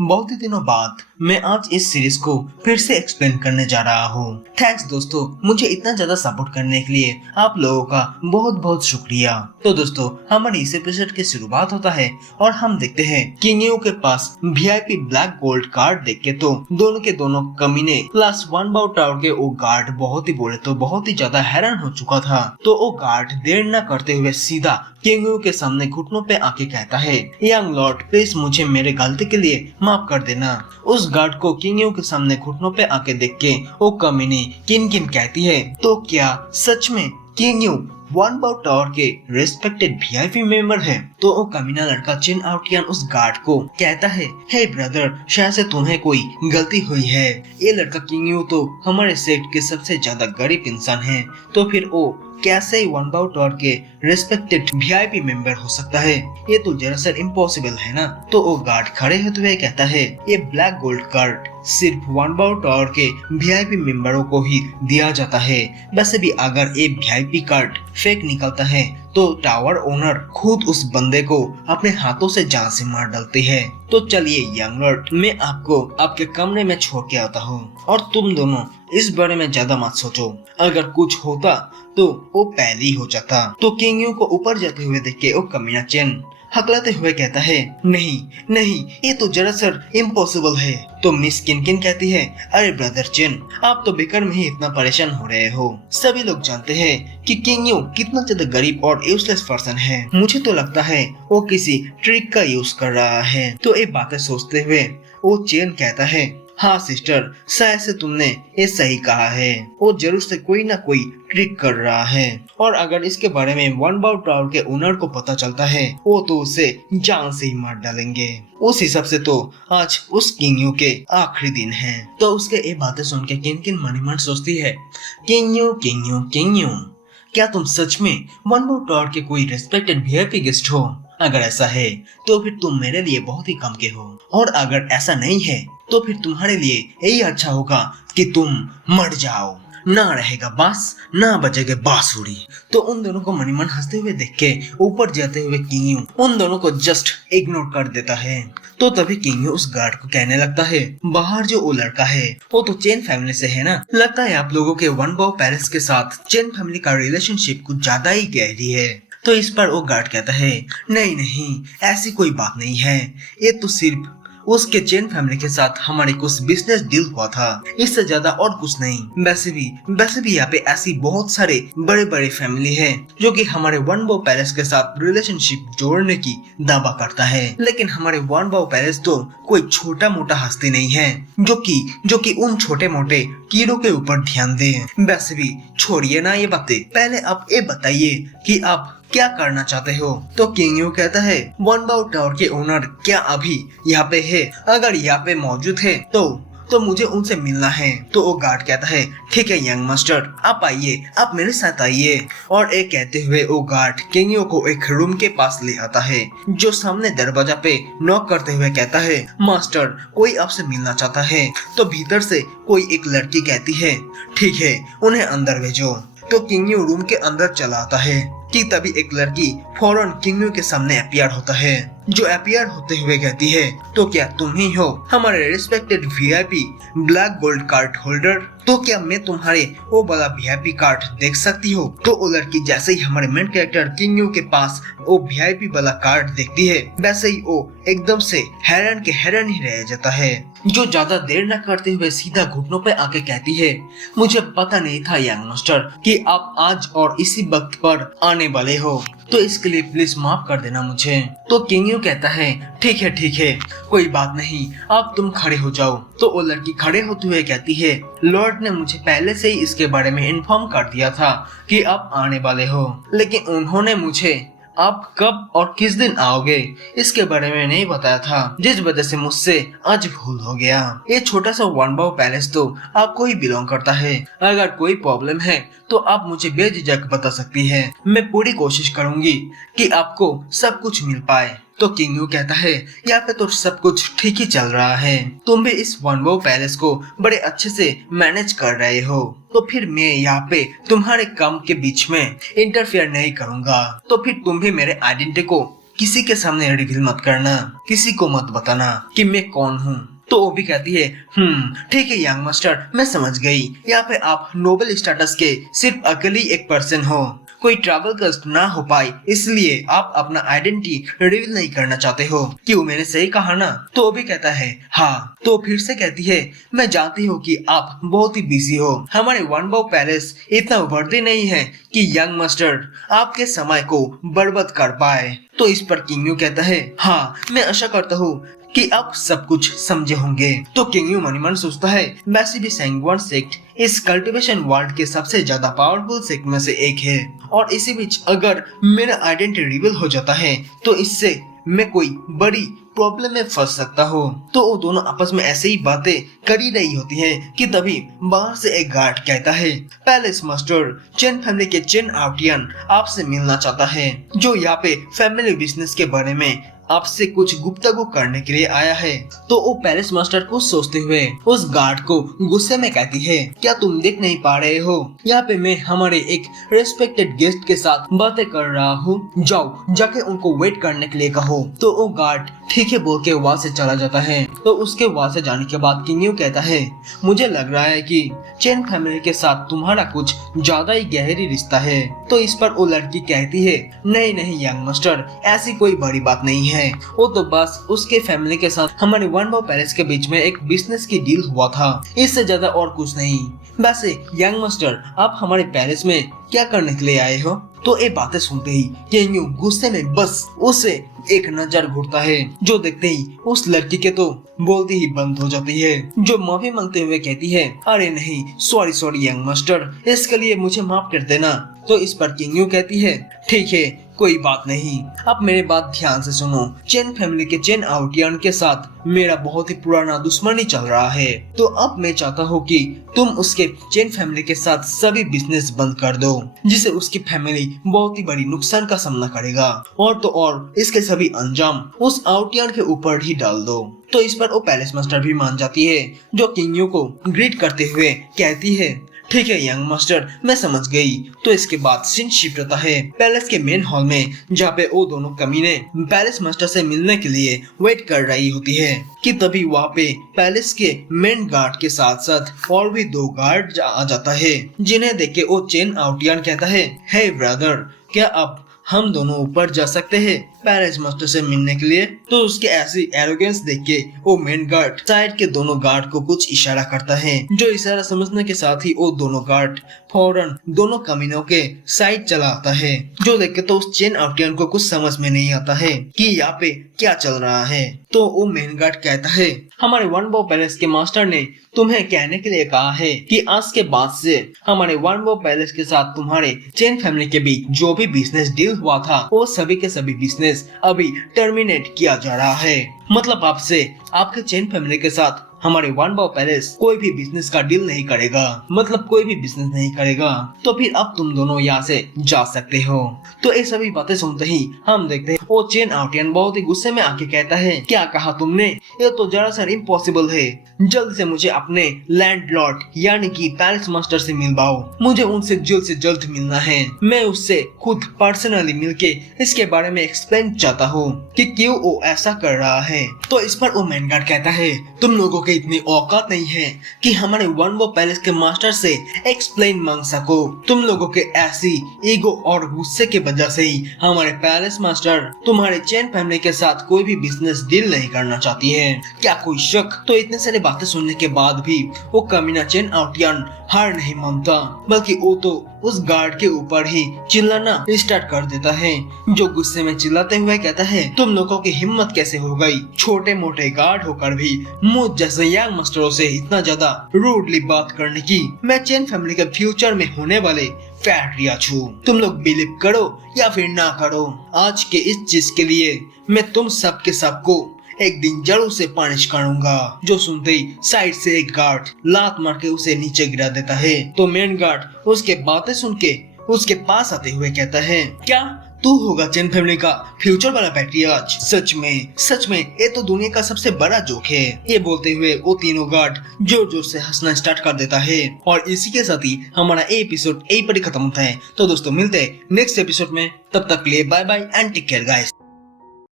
बहुत ही दिनों बाद मैं आज इस सीरीज को फिर से एक्सप्लेन करने जा रहा हूँ। थैंक्स दोस्तों, मुझे इतना ज्यादा सपोर्ट करने के लिए आप लोगों का बहुत बहुत शुक्रिया। तो दोस्तों, हमारे इस एपिसोड की शुरुआत होता है और हम देखते हैं किंग यू के पास वीआईपी ब्लैक गोल्ड कार्ड देख के तो दोनों के दोनों कमीने क्लास 1 बाउ टावर के वो गार्ड बहुत ही बोले तो बहुत ही ज्यादा हैरान हो चुका था। तो वो गार्ड देर न करते हुए सीधा किंग यू के सामने घुटनों पे आके कहता है, यंग लॉर्ड प्लीज मुझे मेरे गलती के लिए माफ कर देना। उस गार्ड को किंग यू के सामने घुटनों पे आके देख के वो कमीनी किन किन कहती है, तो क्या सच में किंग यू 1 बाउ टावर के रेस्पेक्टेड वीआईपी मेंबर है? तो वो कमीना लड़का चिन आउटियन उस गार्ड को कहता है, हे ब्रदर शायद से तुम्हें कोई गलती हुई है। ये लड़का किंग यू तो हमारे सेक्ट के सबसे ज्यादा गरीब इंसान है, तो फिर वो कैसे 1 बाउ टावर के रेस्पेक्टेड वीआईपी मेंबर हो सकता है? ये तो दरअसल इम्पॉसिबल है ना। तो वो गार्ड खड़े होते हुए कहता है, ये ब्लैक गोल्ड कार्ड सिर्फ 1 बाउ टावर के वीआईपी मेंबरों को ही दिया जाता है। वैसे भी अगर ये वीआईपी कार्ड फेक निकलता है तो टावर ओनर खुद उस बंदे को अपने हाथों से जान से मार डालती है। तो चलिए यंग लॉर्ड, मैं आपको आपके कमरे में छोड़ के आता हूँ और तुम दोनों इस बारे में ज्यादा मत सोचो। अगर कुछ होता तो वो पहले ही हो जाता। तो किंग यू को ऊपर जाते हुए देख के वो कमीना चेन हकलाते हुए कहता है, नहीं नहीं, ये तो दरअसल इम्पॉसिबल है। तो मिस किनकिन कहती है, अरे ब्रदर चेन, आप तो बेकार में ही इतना परेशान हो रहे हो। सभी लोग जानते हैं कि किंग यू कितना ज्यादा गरीब और यूजलेस पर्सन है। मुझे तो लगता है वो किसी ट्रिक का यूज कर रहा है। तो ये बातें सोचते हुए वो चेन कहता है, हाँ सिस्टर, शायद से तुमने ये सही कहा है। वो जरूर से कोई ना कोई ट्रिक कर रहा है और अगर इसके बारे में 1 बाउ टावर के ओनर को पता चलता है वो तो उसे जान से ही मार डालेंगे। उस हिसाब से तो आज उस किंग यू के आखिरी दिन है। तो उसके ये बातें सुन के किन किन मन ही मन सोचती है, king you king you king you, क्या तुम सच में 1 बाउ टावर के कोई रेस्पेक्टेड वीआईपी गेस्ट हो? अगर ऐसा है तो फिर तुम मेरे लिए बहुत ही कम के हो, और अगर ऐसा नहीं है तो फिर तुम्हारे लिए यही अच्छा होगा कि तुम मर जाओ। ना रहेगा बांस ना बजेगा बांसुरी। तो उन दोनों को मनी मन हंसते हुए देख के ऊपर जाते हुए किंग यू उन दोनों को जस्ट इग्नोर कर देता है। तो तभी किंग यू उस गार्ड को कहने लगता है, बाहर जो वो लड़का है वो तो चेन फैमिली से है ना। लगता है आप लोगों के 1 बाउ पैलेस के साथ चेन फैमिली का रिलेशनशिप कुछ ज्यादा ही गहरी है। तो इस पर वो गार्ड कहता है, नहीं नहीं, ऐसी कोई बात नहीं है, ये तो सिर्फ उसके चेन फैमिली के साथ हमारी कुछ बिजनेस डील हुआ था, इससे ज्यादा और कुछ नहीं। वैसे भी यहाँ पे ऐसी बहुत सारे बड़े बड़े फैमिली है जो कि हमारे 1 बाउ पैलेस के साथ रिलेशनशिप जोड़ने की दावा करता है, लेकिन हमारे 1 बाउ पैलेस तो कोई छोटा मोटा हस्ती नहीं है जो कि उन छोटे मोटे कीड़ों के ऊपर ध्यान दे। वैसे भी छोड़िए ना ये बातें, पहले आप ये बताइए कि आप क्या करना चाहते हो? तो किंग यू कहता है, 1 बाउ टावर के ओनर क्या अभी यहाँ पे है? अगर यहाँ पे मौजूद है तो मुझे उनसे मिलना है। तो वो गार्ड कहता है, ठीक है यंग मास्टर, आप आइए, आप मेरे साथ आइए। और एक कहते हुए वो गार्ड किंग यू को एक रूम के पास ले आता है, जो सामने दरवाजा पे नॉक करते हुए कहता है, मास्टर कोई आपसे मिलना चाहता है। तो भीतर से कोई एक लड़की कहती है, ठीक है उन्हें अंदर भेजो। तो किंग यू रूम के अंदर चला आता है कि तभी एक लड़की फौरन किंग यू के सामने अपीयर होता है, जो अपीयर होते हुए कहती है, तो क्या तुम ही हो हमारे respected VIP black gold card holder? तो क्या मैं तुम्हारे वो वाला वीआईपी कार्ड देख सकती हो? तो वो लड़की जैसे ही हमारे मेन कैरेक्टर किंग यू के पास वो वीआईपी वाला कार्ड देखती है, वैसे ही वो एकदम से हैरान ही रह जाता है, जो ज्यादा देर न करते हुए सीधा घुटनों पे आके कहती है, मुझे पता नहीं था यंग मास्टर कि आप आज और इसी वक्त पर आने वाले हो, तो इसके लिए प्लीज माफ कर देना मुझे। तो किंग यू कहता है, ठीक है कोई बात नहीं, अब तुम खड़े हो जाओ। तो वो लड़की खड़े होते हुए कहती है, लॉर्ड ने मुझे पहले से ही इसके बारे में इन्फॉर्म कर दिया था कि आप आने वाले हो, लेकिन उन्होंने मुझे आप कब और किस दिन आओगे इसके बारे में नहीं बताया था, जिस वजह से मुझसे आज भूल हो गया। ये छोटा सा 1 बाउ पैलेस तो आपको ही बिलोंग करता है। अगर कोई प्रॉब्लम है तो आप मुझे बेझिझक बता सकती है, मैं पूरी कोशिश करूंगी कि आपको सब कुछ मिल पाए। तो किंग यू कहता है, यहाँ पे तो सब कुछ ठीक ही चल रहा है, तुम भी इस 1 बाउ पैलेस को बड़े अच्छे से मैनेज कर रहे हो, तो फिर मैं यहाँ पे तुम्हारे काम के बीच में इंटरफेयर नहीं करूंगा। तो फिर तुम भी मेरे आइडेंटिटी को किसी के सामने रिवील मत करना, किसी को मत बताना कि मैं कौन हूँ। तो वो भी कहती है ठीक है यंग मास्टर, मैं समझ गई। यहाँ पे आप नोबल स्टेटस के सिर्फ अकेले एक पर्सन हो, कोई ट्रैवल कस्ट ना हो पाए इसलिए आप अपना आइडेंटिटी रिवील नहीं करना चाहते हो। क्यों, मैंने सही कहा ना? तो वो भी कहता है हाँ। तो फिर से कहती है मैं जानती हूँ कि आप बहुत ही बिजी हो, हमारे वन बाउ पैलेस इतना वर्दी नहीं है कि यंग मास्टर आपके समय को बर्बाद कर पाए। तो इस पर किंग कहता है हाँ, मैं आशा करता हूँ कि आप सब कुछ समझे होंगे। तो किंग मन मन सोचता है वैसे भी सैंगवान सेक्ट इस कल्टीवेशन वर्ल्ड के सबसे ज्यादा पावरफुल सेक्ट में से एक है, और इसी बीच अगर मेरा आइडेंटिटी रिवील हो जाता है तो इससे मैं कोई बड़ी प्रॉब्लम में फंस सकता हूँ। तो वो दोनों आपस में ऐसे ही बातें कर ही रही होती है कि तभी बाहर से एक गार्ड कहता है पैलेस मास्टर, चेन फैमिली के चेन आउटियन आपसे मिलना चाहता है, जो यहाँ पे फैमिली बिजनेस के बारे में आपसे कुछ गुफ्तगू करने के लिए आया है। तो वो पैलेस मास्टर को सोचते हुए उस गार्ड को गुस्से में कहती है क्या तुम देख नहीं पा रहे हो, यहाँ पे मैं हमारे एक रेस्पेक्टेड गेस्ट के साथ बातें कर रहा हूँ, जाओ जाके उनको वेट करने के लिए कहो। तो वो गार्ड ठीक है बोल के वहाँ से चला जाता है। तो उसके वहाँ से जाने के बाद किंग कहता है मुझे लग रहा है कि चेन फैमिली के साथ तुम्हारा कुछ ज्यादा ही गहरी रिश्ता है। तो इस पर वो लड़की कहती है नहीं नहीं यंग मास्टर, ऐसी कोई बड़ी बात नहीं है, वो तो बस उसके फैमिली के साथ हमारे वन बाउ पैलेस के बीच में एक बिजनेस की डील हुआ था, इससे ज्यादा और कुछ नहीं। वैसे यंग मास्टर आप हमारे पैलेस में क्या करने के लिए आए हो? तो ये बातें सुनते ही किंग गुस्से में बस उसे एक नजर घूरता है, जो देखते ही उस लड़की के तो बोलती ही बंद हो जाती है, जो माफी मांगते हुए कहती है अरे नहीं सॉरी सॉरी यंग मास्टर, इसके लिए मुझे माफ कर देना। तो इस पर किंग कहती है ठीक है कोई बात नहीं, अब मेरे बात ध्यान से सुनो, चेन फैमिली के चेन आउटियन के साथ मेरा बहुत ही पुराना दुश्मनी चल रहा है, तो अब मैं चाहता हूँ कि तुम उसके चेन फैमिली के साथ सभी बिजनेस बंद कर दो, जिसे उसकी फैमिली बहुत ही बड़ी नुकसान का सामना करेगा, और तो और इसके सभी अंजाम उस आउटियन के ऊपर ही डाल दो। तो इस पर वो पैलेस मास्टर भी मान जाती है, जो किंग को ग्रीट करते हुए कहती है ठीक है यंग मास्टर, मैं समझ गई। तो इसके बाद सीन शिफ्ट होता है पैलेस के मेन हॉल में, जहाँ पे वो दोनों कमीने पैलेस मास्टर से मिलने के लिए वेट कर रही होती है कि तभी वहाँ पे पैलेस के मेन गार्ड के साथ साथ और भी दो गार्ड आ जाता है, जिन्हें देख के वो चेन आउटियन कहता है हे ब्रदर, क्या आप हम दोनों ऊपर जा सकते हैं पैलेस मास्टर से मिलने के लिए? तो उसके ऐसी एरोगेंस देख के वो मेन गार्ड साइड के दोनों गार्ड को कुछ इशारा करता है, जो इशारा समझने के साथ ही वो दोनों गार्ड फौरन दोनों कमीनों के साइड चला आता है, जो देख के तो उस चेन आउटियन को कुछ समझ में नहीं आता है कि यहाँ पे क्या चल रहा है। तो वो मेन गार्ड कहता है हमारे वन बाउ पैलेस के मास्टर ने तुम्हें कहने के लिए कहा है कि आज के बाद से हमारे वन बाउ पैलेस के साथ तुम्हारे चेन फैमिली के बीच जो भी बिजनेस डील हुआ था वो सभी के सभी बिजनेस अभी टर्मिनेट किया जा रहा है। मतलब आपसे आपके चेन फैमिली के साथ हमारे वन बाउ पैलेस कोई भी बिजनेस का डील नहीं करेगा, मतलब कोई भी बिजनेस नहीं करेगा। तो फिर अब तुम दोनों यहाँ से जा सकते हो। तो ये सभी बातें सुनते ही हम देखते हैं वो चेन आउटियन बहुत ही गुस्से में आके कहता है क्या कहा तुमने, ये तो दरअसल इम्पॉसिबल है, जल्द से मुझे अपने लैंडलॉर्ड यानी कि पैलेस मास्टर से मिलवाओ, मुझे उनसे जल्द से जल्द मिलना है, मैं उससे खुद पर्सनली मिलके इसके बारे में एक्सप्लेन चाहता हूँ कि क्यों वो ऐसा कर रहा है। तो इस पर वो मैन गार्ड कहता है तुम लोगों के इतनी औकात नहीं है कि हमारे वन बाउ पैलेस के मास्टर से एक्सप्लेन मांग सको, तुम लोगों के ऐसी ईगो और गुस्से के वजह से ही हमारे पैलेस मास्टर तुम्हारे चेन फैमिली के साथ कोई भी बिजनेस डील नहीं करना चाहती है, क्या कोई शक? तो इतने सारे बातें सुनने के बाद भी वो कमीना चेन आउटियन हार नहीं मानता, बल्कि वो तो उस गार्ड के ऊपर ही चिल्लाना स्टार्ट कर देता है, जो गुस्से में चिल्लाते हुए कहता है तुम लोगों की हिम्मत कैसे हो गई, छोटे मोटे गार्ड होकर भी मुझ जैसे यंग मास्टरों से इतना ज्यादा रूडली बात करने की। मैं चेन फैमिली के फ्यूचर में होने वाले फैक्ट्रिया छू, तुम लोग बिलीव करो या फिर ना करो, आज के इस चीज के लिए मैं तुम सबके सबको एक दिन जरूर से पनिश करूंगा। जो सुनते ही साइड से एक गार्ड लात मार के उसे नीचे गिरा देता है। तो मेन गार्ड उसके बातें सुन के उसके पास आते हुए कहता है क्या तू होगा चेन फैमिली का फ्यूचर वाला पैट्रियार्च? सच में ये तो दुनिया का सबसे बड़ा जोक है। ये बोलते हुए वो तीनों गार्ड जोर जोर से हंसना स्टार्ट कर देता है, और इसी के साथ ही हमारा एपिसोड यही पर खत्म होता है। तो दोस्तों मिलते हैं नेक्स्ट एपिसोड में, तब तक के लिए bye bye and take care guys.